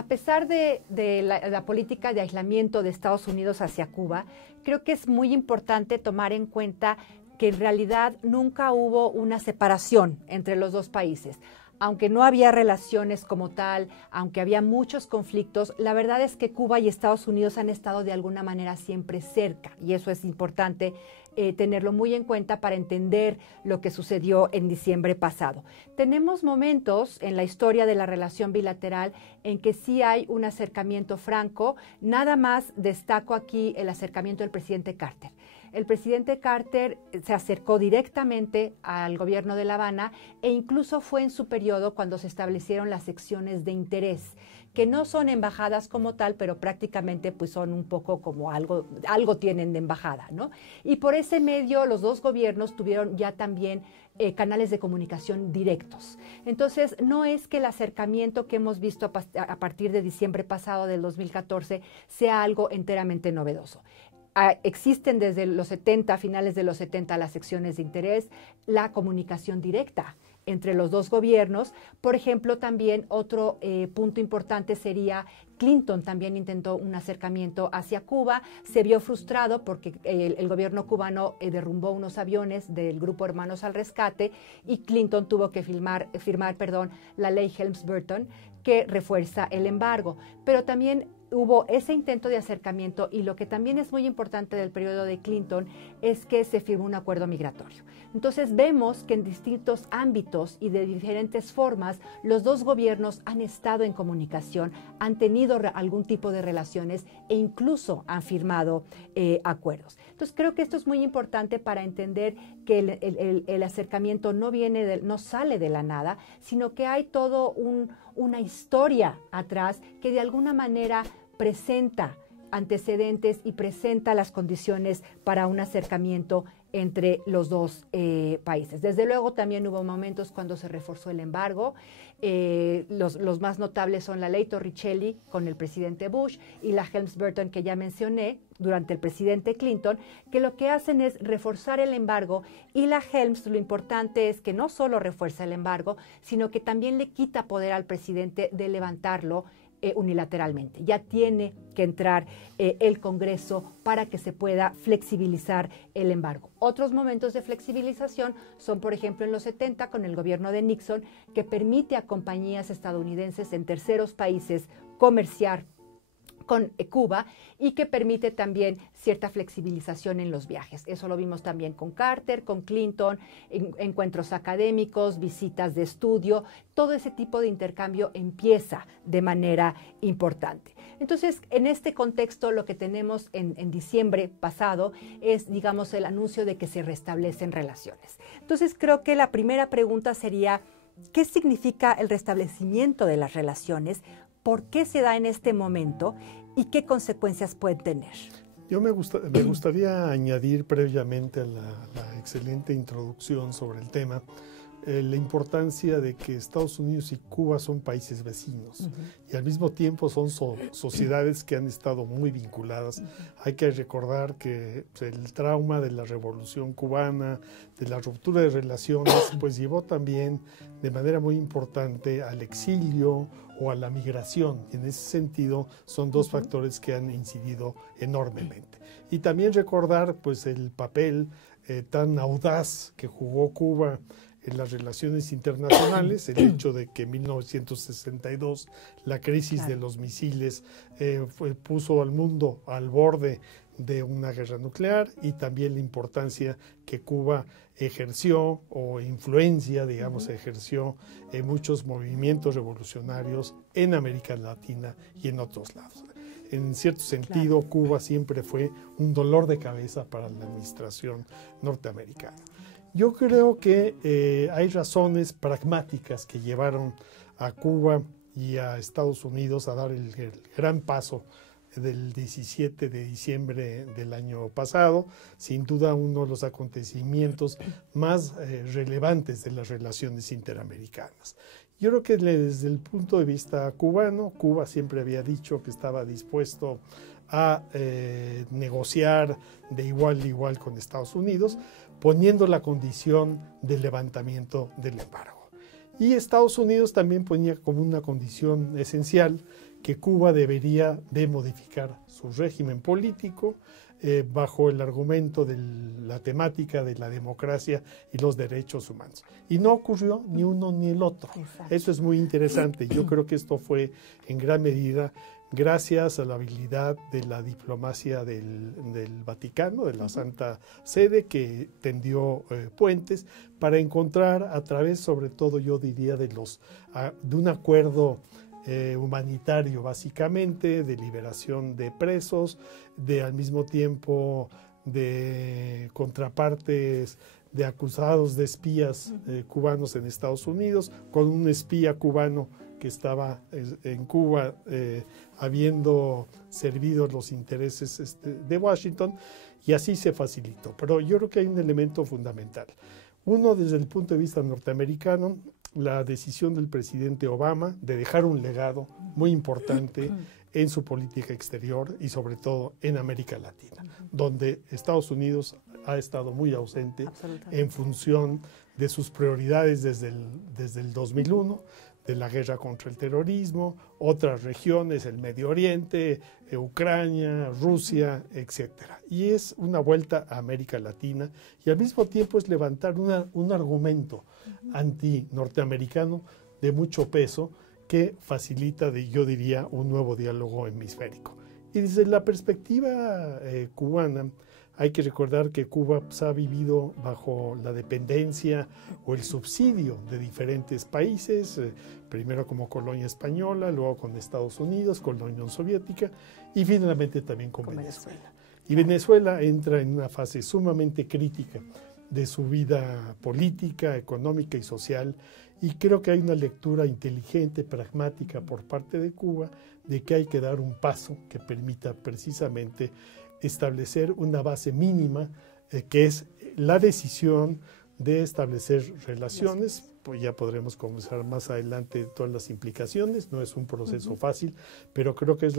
A pesar de la política de aislamiento de Estados Unidos hacia Cuba, creo que es muy importante tomar en cuenta que en realidad nunca hubo una separación entre los dos países. Aunque no había relaciones como tal, aunque había muchos conflictos, la verdad es que Cuba y Estados Unidos han estado de alguna manera siempre cerca, y eso es importante tenerlo muy en cuenta para entender lo que sucedió en diciembre pasado. Tenemos momentos en la historia de la relación bilateral en que sí hay un acercamiento franco. Nada más destaco aquí el acercamiento del presidente Carter. El presidente Carter se acercó directamente al gobierno de La Habana e incluso fue en su periodo cuando se establecieron las secciones de interés, que no son embajadas como tal, pero prácticamente pues son un poco como algo tienen de embajada, ¿no? Y por ese medio los dos gobiernos tuvieron ya también canales de comunicación directos. Entonces, no es que el acercamiento que hemos visto a partir de diciembre pasado del 2014 sea algo enteramente novedoso. Existen desde los 70, finales de los 70, las secciones de interés, la comunicación directa entre los dos gobiernos. Por ejemplo, también otro punto importante sería Clinton también intentó un acercamiento hacia Cuba, se vio frustrado porque el gobierno cubano derrumbó unos aviones del grupo Hermanos al Rescate y Clinton tuvo que firmar la ley Helms-Burton que refuerza el embargo. Pero también hubo ese intento de acercamiento y lo que también es muy importante del periodo de Clinton es que se firmó un acuerdo migratorio. Entonces vemos que en distintos ámbitos y de diferentes formas los dos gobiernos han estado en comunicación, han tenido algún tipo de relaciones e incluso han firmado acuerdos. Entonces creo que esto es muy importante para entender que el acercamiento no sale de la nada, sino que hay todo una historia atrás que de alguna manera presenta antecedentes y presenta las condiciones para un acercamiento entre los dos países. Desde luego también hubo momentos cuando se reforzó el embargo. Los más notables son la ley Torricelli con el presidente Bush y la Helms-Burton que ya mencioné durante el presidente Clinton, que lo que hacen es reforzar el embargo, y la Helms lo importante es que no solo refuerza el embargo, sino que también le quita poder al presidente de levantarlo unilateralmente. Ya tiene que entrar el Congreso para que se pueda flexibilizar el embargo. Otros momentos de flexibilización son, por ejemplo, en los 70 con el gobierno de Nixon, que permite a compañías estadounidenses en terceros países comerciar con Cuba y que permite también cierta flexibilización en los viajes. Eso lo vimos también con Carter, con Clinton, encuentros académicos, visitas de estudio, todo ese tipo de intercambio empieza de manera importante. Entonces, en este contexto, lo que tenemos en diciembre pasado es, digamos, el anuncio de que se restablecen relaciones. Entonces, creo que la primera pregunta sería, ¿qué significa el restablecimiento de las relaciones? ¿Por qué se da en este momento y qué consecuencias pueden tener? Me gustaría añadir previamente a la excelente introducción sobre el tema la importancia de que Estados Unidos y Cuba son países vecinos y al mismo tiempo son sociedades que han estado muy vinculadas. Hay que recordar que el trauma de la Revolución Cubana, de la ruptura de relaciones, pues llevó también de manera muy importante al exilio o a la migración. En ese sentido, son dos factores que han incidido enormemente. Y también recordar pues el papel tan audaz que jugó Cuba en las relaciones internacionales, el hecho de que en 1962 la crisis de los misiles puso al mundo al borde de una guerra nuclear, y también la importancia que Cuba ejerció o influencia, digamos, ejerció en muchos movimientos revolucionarios en América Latina y en otros lados. En cierto sentido, Cuba siempre fue un dolor de cabeza para la administración norteamericana. Yo creo que hay razones pragmáticas que llevaron a Cuba y a Estados Unidos a dar el gran paso del 17 de diciembre del año pasado, sin duda uno de los acontecimientos más relevantes de las relaciones interamericanas. Yo creo que desde el punto de vista cubano, Cuba siempre había dicho que estaba dispuesto a negociar de igual a igual con Estados Unidos, poniendo la condición del levantamiento del embargo. Y Estados Unidos también ponía como una condición esencial que Cuba debería de modificar su régimen político bajo el argumento de la temática de la democracia y los derechos humanos. Y no ocurrió ni uno ni el otro. Exacto. Eso es muy interesante. Yo creo que esto fue en gran medida gracias a la habilidad de la diplomacia del Vaticano, de la Santa Sede, que tendió puentes para encontrar a través, sobre todo yo diría, de un acuerdo humanitario básicamente, de liberación de presos, de al mismo tiempo de contrapartes de acusados de espías cubanos en Estados Unidos, con un espía cubano que estaba en Cuba habiendo servido los intereses de Washington, y así se facilitó. Pero yo creo que hay un elemento fundamental. Uno, desde el punto de vista norteamericano, la decisión del presidente Obama de dejar un legado muy importante en su política exterior y sobre todo en América Latina, donde Estados Unidos ha estado muy ausente en función de sus prioridades desde el 2001, de la guerra contra el terrorismo, otras regiones, el Medio Oriente, Ucrania, Rusia, etc. Y es una vuelta a América Latina y al mismo tiempo es levantar un argumento anti-norteamericano de mucho peso que facilita, yo diría, un nuevo diálogo hemisférico. Y desde la perspectiva cubana, hay que recordar que Cuba ha vivido bajo la dependencia o el subsidio de diferentes países, primero como colonia española, luego con Estados Unidos, con la Unión Soviética y finalmente también con Venezuela. Y Venezuela entra en una fase sumamente crítica de su vida política, económica y social, y creo que hay una lectura inteligente, pragmática por parte de Cuba de que hay que dar un paso que permita precisamente establecer una base mínima, que es la decisión de establecer relaciones. Pues ya podremos conversar más adelante todas las implicaciones, no es un proceso fácil, pero creo que es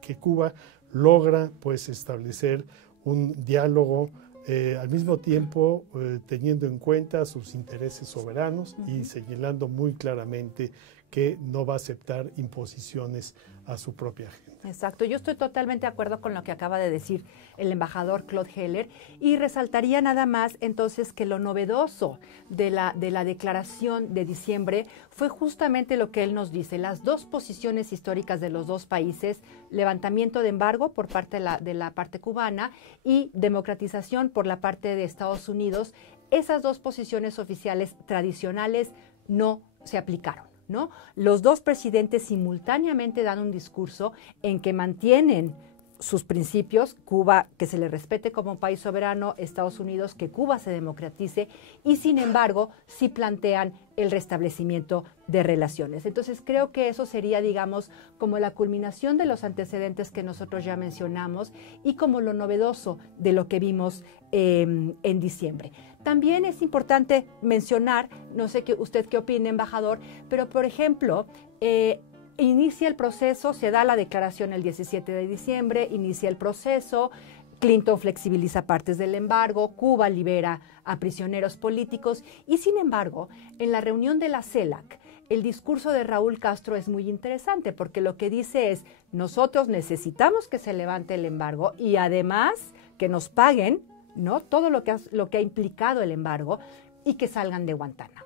que Cuba logra pues establecer un diálogo al mismo tiempo teniendo en cuenta sus intereses soberanos y señalando muy claramente que no va a aceptar imposiciones a su propia gente. Exacto, yo estoy totalmente de acuerdo con lo que acaba de decir el embajador Claude Heller y resaltaría nada más entonces que lo novedoso de la declaración de diciembre fue justamente lo que él nos dice, las dos posiciones históricas de los dos países, levantamiento de embargo por parte de la parte cubana y democratización por la parte de Estados Unidos. Esas dos posiciones oficiales tradicionales no se aplicaron, ¿no? Los dos presidentes simultáneamente dan un discurso en que mantienen sus principios, Cuba que se le respete como país soberano, Estados Unidos que Cuba se democratice y sin embargo sí plantean el restablecimiento de relaciones. Entonces creo que eso sería, digamos, como la culminación de los antecedentes que nosotros ya mencionamos y como lo novedoso de lo que vimos en diciembre. También es importante mencionar, no sé usted qué opina, embajador, pero por ejemplo, inicia el proceso, se da la declaración el 17 de diciembre, inicia el proceso, Clinton flexibiliza partes del embargo, Cuba libera a prisioneros políticos y sin embargo, en la reunión de la CELAC, el discurso de Raúl Castro es muy interesante porque lo que dice es, nosotros necesitamos que se levante el embargo y además que nos paguen, ¿no?, todo lo que ha implicado el embargo y que salgan de Guantánamo.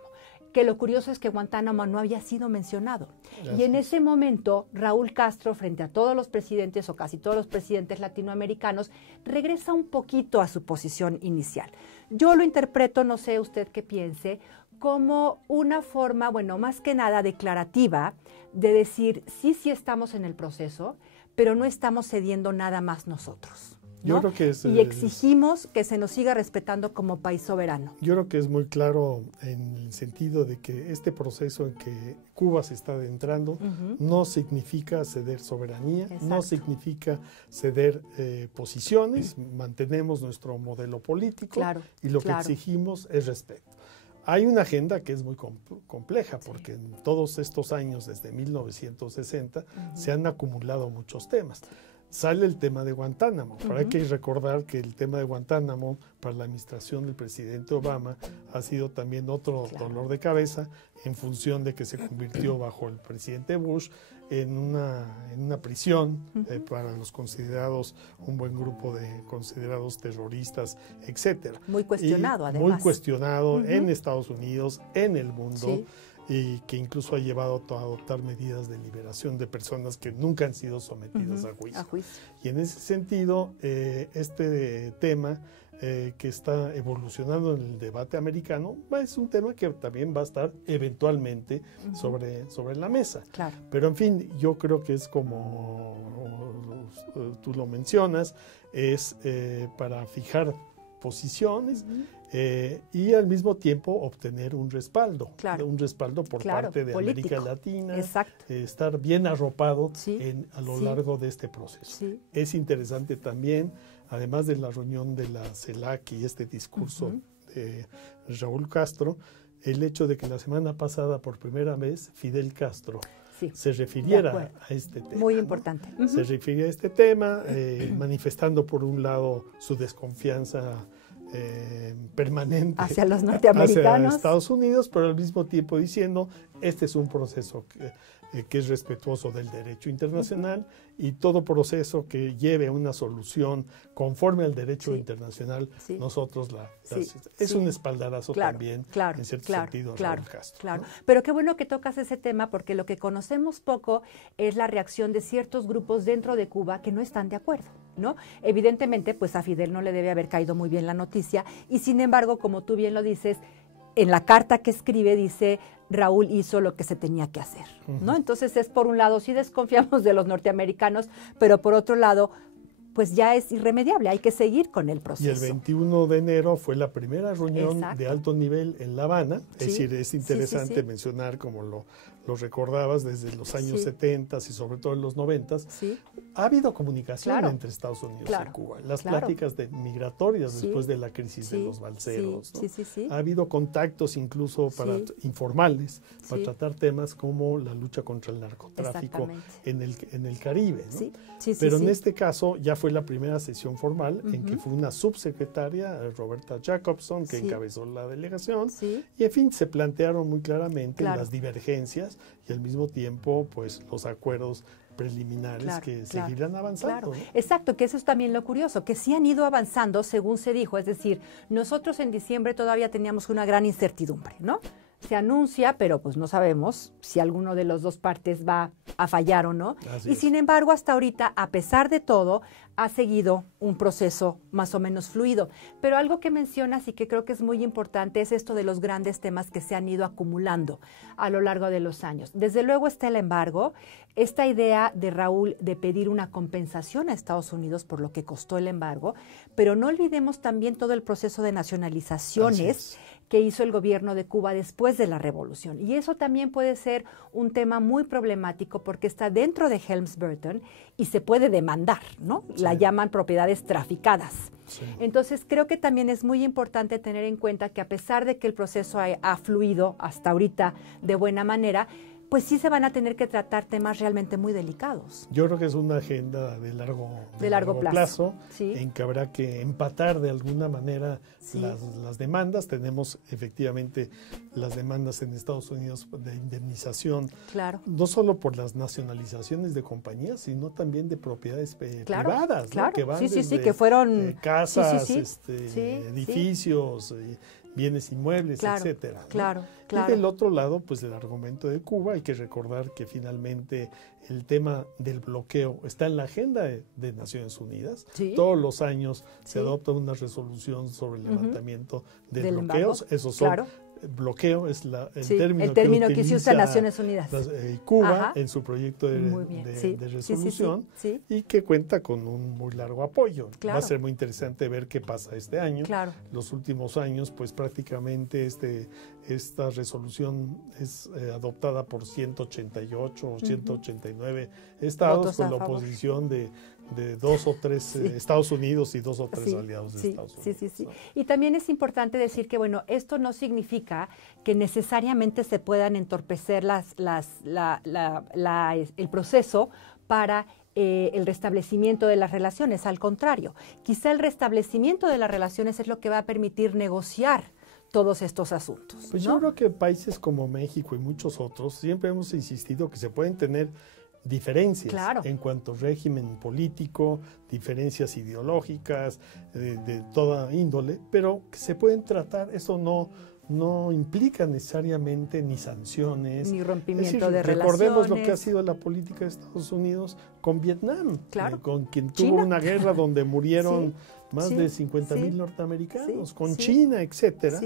Que lo curioso es que Guantánamo no había sido mencionado. Gracias. Y en ese momento, Raúl Castro, frente a todos los presidentes o casi todos los presidentes latinoamericanos, regresa un poquito a su posición inicial. Yo lo interpreto, no sé usted qué piense, como una forma, bueno, más que nada declarativa, de decir, sí estamos en el proceso, pero no estamos cediendo nada más nosotros, ¿no? Yo creo que y exigimos que se nos siga respetando como país soberano. Yo creo que es muy claro en el sentido de que este proceso en que Cuba se está adentrando no significa ceder soberanía, no significa ceder posiciones, mantenemos nuestro modelo político y lo que exigimos es respeto. Hay una agenda que es muy compleja porque en todos estos años, desde 1960, se han acumulado muchos temas. sale el tema de Guantánamo. Pero hay que recordar que el tema de Guantánamo para la administración del presidente Obama ha sido también otro dolor de cabeza en función de que se convirtió bajo el presidente Bush en una prisión para los considerados, un buen grupo de considerados terroristas, etcétera. Muy cuestionado, además. Muy cuestionado en Estados Unidos, en el mundo. Y que incluso ha llevado a adoptar medidas de liberación de personas que nunca han sido sometidas a juicio. Y en ese sentido, este tema que está evolucionando en el debate americano es un tema que también va a estar eventualmente sobre la mesa. Claro. Pero en fin, yo creo que es como tú lo mencionas, es para fijar posiciones y al mismo tiempo obtener un respaldo por parte de político. América Latina, Exacto. estar bien arropado a lo largo de este proceso. Sí. Es interesante también, además de la reunión de la CELAC y este discurso de Raúl Castro, el hecho de que la semana pasada por primera vez Fidel Castro se refiriera a este tema. Muy importante. Se refiere a este tema, manifestando por un lado su desconfianza permanente hacia los norteamericanos, hacia Estados Unidos, pero al mismo tiempo diciendo, este es un proceso que es respetuoso del derecho internacional y todo proceso que lleve a una solución conforme al derecho internacional, nosotros es un espaldarazo también, en cierto sentido, Raúl Castro. Claro. Pero qué bueno que tocas ese tema, porque lo que conocemos poco es la reacción de ciertos grupos dentro de Cuba que no están de acuerdo, ¿no? Evidentemente, pues a Fidel no le debe haber caído muy bien la noticia, y sin embargo, como tú bien lo dices, en la carta que escribe dice, Raúl hizo lo que se tenía que hacer, ¿no? Entonces es, por un lado, sí desconfiamos de los norteamericanos, pero por otro lado, pues ya es irremediable, hay que seguir con el proceso. Y el 21 de enero fue la primera reunión de alto nivel en La Habana, es decir, es interesante mencionar, como lo recordabas, desde los años 70 y sobre todo en los 90, ha habido comunicación entre Estados Unidos y Cuba. Las pláticas migratorias después de la crisis de los balseros, ¿no? Ha habido contactos incluso informales para tratar temas como la lucha contra el narcotráfico en el Caribe, ¿no? Pero en este caso ya fue la primera sesión formal en que fue una subsecretaria, Roberta Jacobson, que encabezó la delegación, y en fin, se plantearon muy claramente las divergencias y al mismo tiempo pues los acuerdos preliminares que seguirán avanzando. ¿No? Exacto, que eso es también lo curioso, que sí han ido avanzando según se dijo, es decir, nosotros en diciembre todavía teníamos una gran incertidumbre, ¿no? Se anuncia, pero pues no sabemos si alguno de las dos partes va a fallar o no. Y sin embargo, hasta ahorita, a pesar de todo, ha seguido un proceso más o menos fluido. Pero algo que mencionas y que creo que es muy importante es esto de los grandes temas que se han ido acumulando a lo largo de los años. Desde luego está el embargo, esta idea de Raúl de pedir una compensación a Estados Unidos por lo que costó el embargo, pero no olvidemos también todo el proceso de nacionalizaciones que hizo el gobierno de Cuba después de la revolución. Y eso también puede ser un tema muy problemático porque está dentro de Helms-Burton y se puede demandar, ¿no? La llaman propiedades traficadas. Entonces, creo que también es muy importante tener en cuenta que a pesar de que el proceso ha fluido hasta ahorita de buena manera, pues sí se van a tener que tratar temas realmente muy delicados. Yo creo que es una agenda de largo plazo en que habrá que empatar de alguna manera las demandas. Tenemos efectivamente las demandas en Estados Unidos de indemnización, no solo por las nacionalizaciones de compañías, sino también de propiedades privadas, ¿no? Que van desde que fueron casas, edificios, bienes inmuebles, etcétera, ¿no? Y del otro lado, pues el argumento de Cuba, hay que recordar que finalmente el tema del bloqueo está en la agenda de Naciones Unidas. Todos los años se adopta una resolución sobre el levantamiento de bloqueos. Esos son bloqueo es el término que se usa Naciones Unidas. Cuba en su proyecto de resolución y que cuenta con un muy largo apoyo. Va a ser muy interesante ver qué pasa este año. Los últimos años, pues prácticamente esta resolución es adoptada por 188 o 189 estados, votos con la oposición de 2 o 3 Estados Unidos y 2 o 3 aliados de Estados Unidos. Y también es importante decir que, bueno, esto no significa que necesariamente se puedan entorpecer el proceso para el restablecimiento de las relaciones. Al contrario, quizá el restablecimiento de las relaciones es lo que va a permitir negociar todos estos asuntos. Pues ¿no? yo creo que países como México y muchos otros siempre hemos insistido que se pueden tener diferencias en cuanto a régimen político, diferencias ideológicas, de toda índole, pero que se pueden tratar, eso no implica necesariamente ni sanciones, ni rompimiento de recordemos relaciones. Lo que ha sido la política de Estados Unidos con Vietnam, con quien China. tuvo una guerra donde murieron más de 50,000 norteamericanos, con China, etcétera.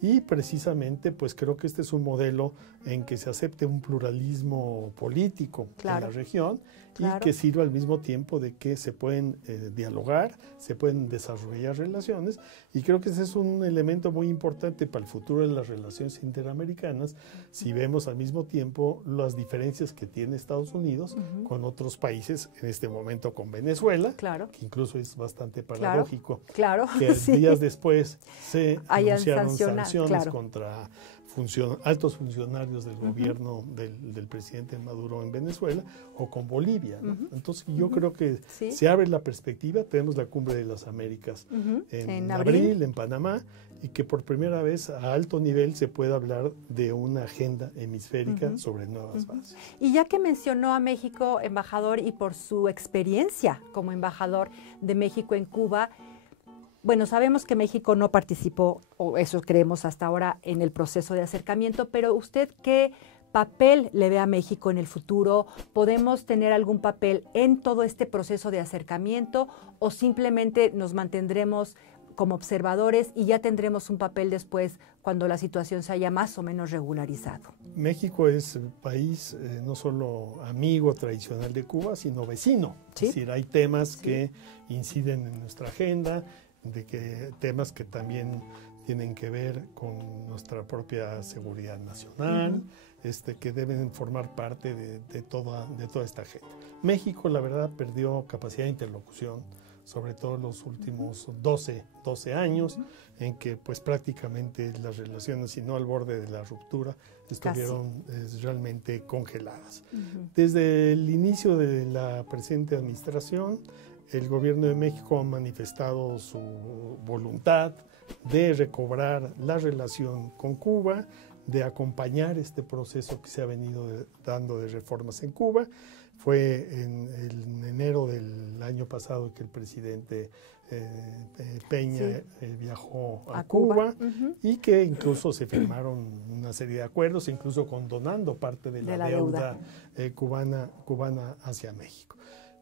Y precisamente, pues creo que este es un modelo en que se acepte un pluralismo político en la región y que sirva al mismo tiempo de que se pueden dialogar, se pueden desarrollar relaciones, y creo que ese es un elemento muy importante para el futuro de las relaciones interamericanas, si vemos al mismo tiempo las diferencias que tiene Estados Unidos con otros países, en este momento con Venezuela, que incluso es bastante paradójico que días después se anunciaron sanciones contra altos funcionarios del gobierno del presidente Maduro en Venezuela, o con Bolivia, ¿no? Entonces yo creo que se abre la perspectiva. Tenemos la Cumbre de las Américas en abril en Panamá, y que por primera vez a alto nivel se puede hablar de una agenda hemisférica sobre nuevas bases. Y ya que mencionó a México, embajador, y por su experiencia como embajador de México en Cuba, bueno, sabemos que México no participó, o eso creemos hasta ahora, en el proceso de acercamiento, pero ¿usted qué papel le ve a México en el futuro? ¿Podemos tener algún papel en todo este proceso de acercamiento, o simplemente nos mantendremos como observadores y ya tendremos un papel después cuando la situación se haya más o menos regularizado? México es un país no solo amigo tradicional de Cuba, sino vecino. Es decir, hay temas que inciden en nuestra agenda, temas que también tienen que ver con nuestra propia seguridad nacional, que deben formar parte de toda esta agenda. México, la verdad, perdió capacidad de interlocución, sobre todo en los últimos 12 años, en que pues prácticamente las relaciones, si no al borde de la ruptura, estuvieron realmente congeladas. Desde el inicio de la presente administración, el gobierno de México ha manifestado su voluntad de recobrar la relación con Cuba, de acompañar este proceso que se ha venido dando de reformas en Cuba. Fue en enero del año pasado que el presidente Peña viajó a Cuba, y que incluso se firmaron una serie de acuerdos, incluso condonando parte de la deuda cubana hacia México.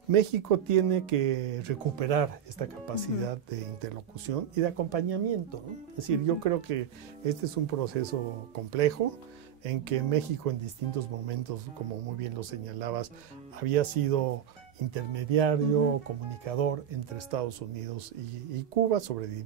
México tiene que recuperar esta capacidad de interlocución y de acompañamiento, ¿no? Es decir, yo creo que este es un proceso complejo, en que México en distintos momentos, como muy bien lo señalabas, había sido intermediario, comunicador entre Estados Unidos y Cuba sobre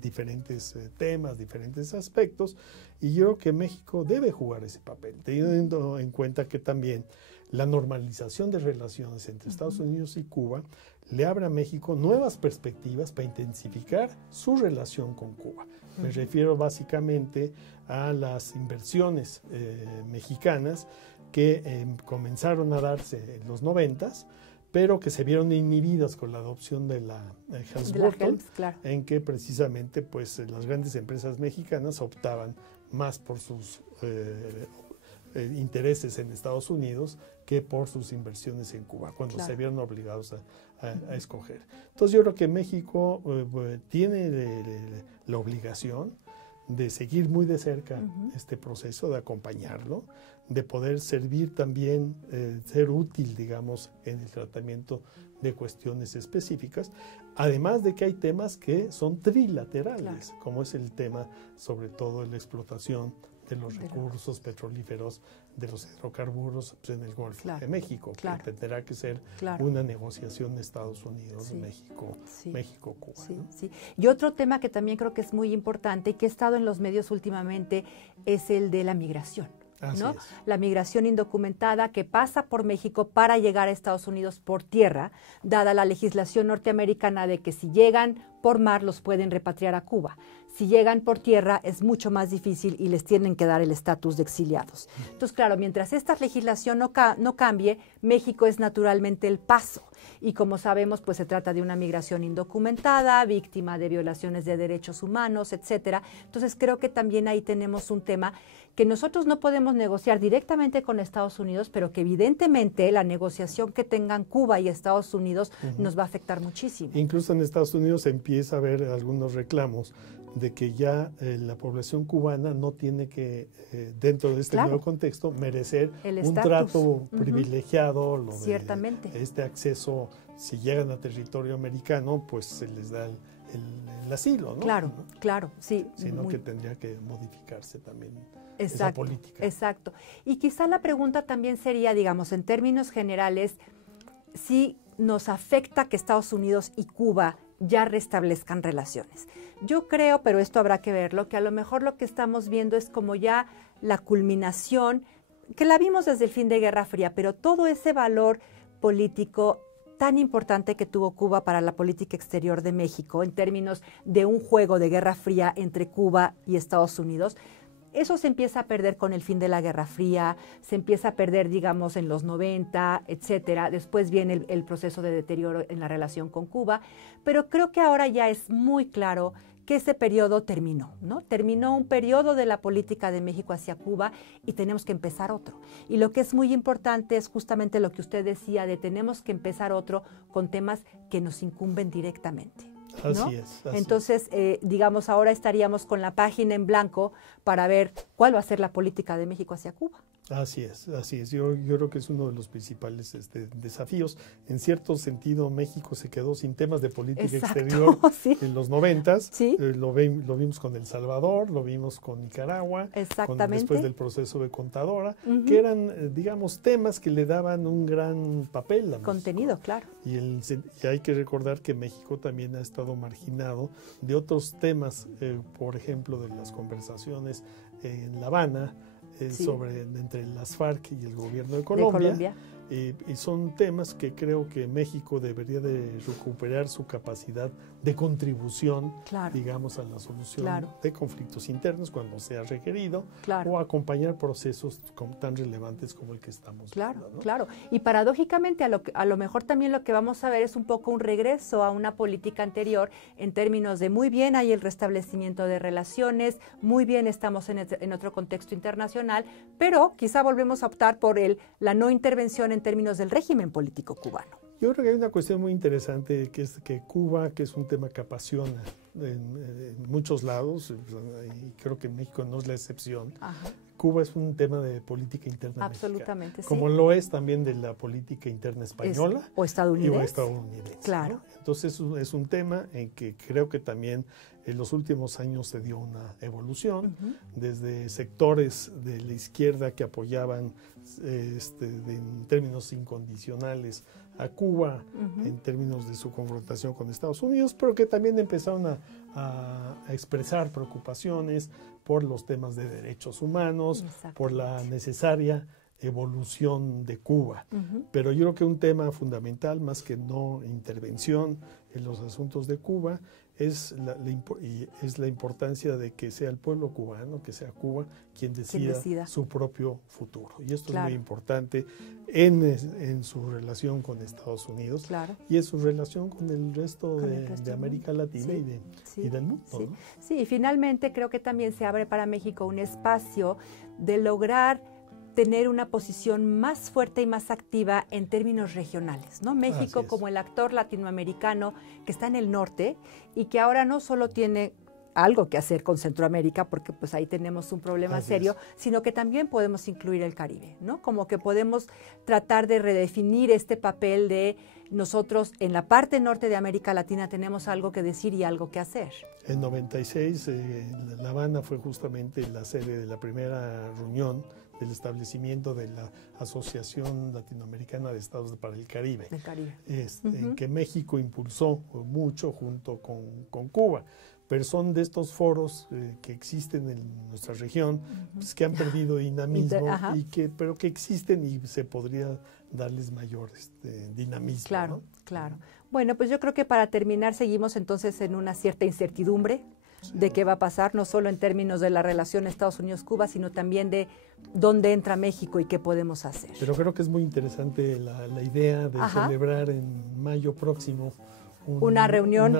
diferentes temas, diferentes aspectos, y yo creo que México debe jugar ese papel, teniendo en cuenta que también la normalización de relaciones entre Estados Unidos y Cuba le abre a México nuevas perspectivas para intensificar su relación con Cuba. Me refiero básicamente a las inversiones mexicanas que comenzaron a darse en los 90s, pero que se vieron inhibidas con la adopción de la Helms-Burton, en que precisamente pues, las grandes empresas mexicanas optaban más por sus intereses en Estados Unidos que por sus inversiones en Cuba, cuando se vieron obligados a escoger. Entonces yo creo que México tiene la obligación de seguir muy de cerca este proceso, de acompañarlo, de poder servir también, ser útil, digamos, en el tratamiento de cuestiones específicas, además de que hay temas que son trilaterales, como es el tema sobre todo de la explotación de los recursos petrolíferos, de los hidrocarburos en el Golfo de México, que tendrá que ser una negociación de Estados Unidos, México-Cuba. ¿No? Y otro tema que también creo que es muy importante y que ha estado en los medios últimamente es el de la migración. ¿no? es. La migración indocumentada que pasa por México para llegar a Estados Unidos por tierra, dada la legislación norteamericana de que si llegan por mar los pueden repatriar a Cuba. Si llegan por tierra es mucho más difícil y les tienen que dar el estatus de exiliados. Entonces, claro, mientras esta legislación no cambie, México es naturalmente el paso. Y como sabemos, pues se trata de una migración indocumentada, víctima de violaciones de derechos humanos, etcétera. Entonces, creo que también ahí tenemos un tema que nosotros no podemos negociar directamente con Estados Unidos, pero que evidentemente la negociación que tengan Cuba y Estados Unidos nos va a afectar muchísimo. Incluso en Estados Unidos se empieza a ver algunos reclamos de que ya la población cubana no tiene que, dentro de este nuevo contexto, merecer un trato privilegiado, lo Ciertamente. de este acceso, si llegan a territorio americano, pues se les da el asilo, ¿no? Claro, claro, sí. Sino que tendría que modificarse también exacto, esa política. Exacto. Y quizá la pregunta también sería, digamos, en términos generales, si nos afecta que Estados Unidos y Cuba ya restablezcan relaciones. Yo creo, pero esto habrá que verlo, que a lo mejor lo que estamos viendo es como ya la culminación, que la vimos desde el fin de Guerra Fría, pero todo ese valor político tan importante que tuvo Cuba para la política exterior de México en términos de un juego de Guerra Fría entre Cuba y Estados Unidos, eso se empieza a perder con el fin de la Guerra Fría, se empieza a perder, digamos, en los 90, etcétera. Después viene el proceso de deterioro en la relación con Cuba, pero creo que ahora ya es muy claro que ese periodo terminó, ¿no? Terminó un periodo de la política de México hacia Cuba y tenemos que empezar otro. Y lo que es muy importante es justamente lo que usted decía de tenemos que empezar otro con temas que nos incumben directamente, ¿no? Así es. Entonces, digamos, ahora estaríamos con la página en blanco para ver cuál va a ser la política de México hacia Cuba. Así es, así es. Yo creo que es uno de los principales desafíos. En cierto sentido, México se quedó sin temas de política exterior en los 90s. Sí. Lo vimos con El Salvador, lo vimos con Nicaragua, después del proceso de Contadora, que eran, digamos, temas que le daban un gran papel a contenido, México. Claro. Y hay que recordar que México también ha estado marginado de otros temas, por ejemplo, de las conversaciones en La Habana, entre las FARC y el gobierno de Colombia. Y son temas que creo que México debería de recuperar su capacidad de contribución, digamos, a la solución de conflictos internos cuando sea requerido, o acompañar procesos tan relevantes como el que estamos viendo, ¿no? Claro. Y paradójicamente a lo mejor también lo que vamos a ver es un poco un regreso a una política anterior en términos de muy bien hay el restablecimiento de relaciones, muy bien estamos en otro contexto internacional, pero quizá volvemos a optar por la no intervención en términos del régimen político cubano. Yo creo que hay una cuestión muy interesante, que es que Cuba, que es un tema que apasiona en muchos lados, y creo que México no es la excepción. Ajá. Cuba es un tema de política interna absolutamente, mexicana, como lo es también de la política interna española o estadounidense. Claro. ¿no? Entonces es un tema en que creo que también en los últimos años se dio una evolución, desde sectores de la izquierda que apoyaban en términos incondicionales a Cuba, en términos de su confrontación con Estados Unidos, pero que también empezaron a expresar preocupaciones por los temas de derechos humanos, por la necesaria evolución de Cuba. Pero yo creo que un tema fundamental, más que no intervención en los asuntos de Cuba, es la importancia de que sea el pueblo cubano, que sea Cuba, quien decida su propio futuro. Y esto es muy importante en su relación con Estados Unidos y en su relación con el resto de América Latina y del mundo. Sí. ¿no? Sí, y finalmente creo que también se abre para México un espacio de lograr tener una posición más fuerte y más activa en términos regionales, ¿no? México como el actor latinoamericano que está en el norte y que ahora no solo tiene algo que hacer con Centroamérica, porque pues ahí tenemos un problema serio, sino que también podemos incluir el Caribe, ¿no? Como que podemos tratar de redefinir este papel de nosotros en la parte norte de América Latina tenemos algo que decir y algo que hacer. En 96, La Habana fue justamente la sede de la primera reunión del establecimiento de la Asociación Latinoamericana de Estados para el Caribe, en que México impulsó mucho junto con Cuba. pero son de estos foros que existen en nuestra región, pues, que han perdido dinamismo, pero que existen y se podría darles mayor dinamismo. Claro, ¿no? claro. Bueno, pues yo creo que para terminar seguimos entonces en una cierta incertidumbre de qué va a pasar, no solo en términos de la relación Estados Unidos-Cuba, sino también de dónde entra México y qué podemos hacer. Pero creo que es muy interesante la idea de celebrar en mayo próximo una reunión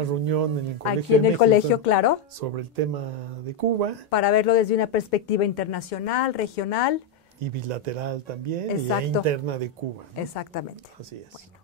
en el colegio aquí en el colegio, claro, sobre el tema de Cuba. Para verlo desde una perspectiva internacional, regional. Y bilateral también, Exacto. y interna de Cuba, ¿no? Exactamente. Así es. Bueno.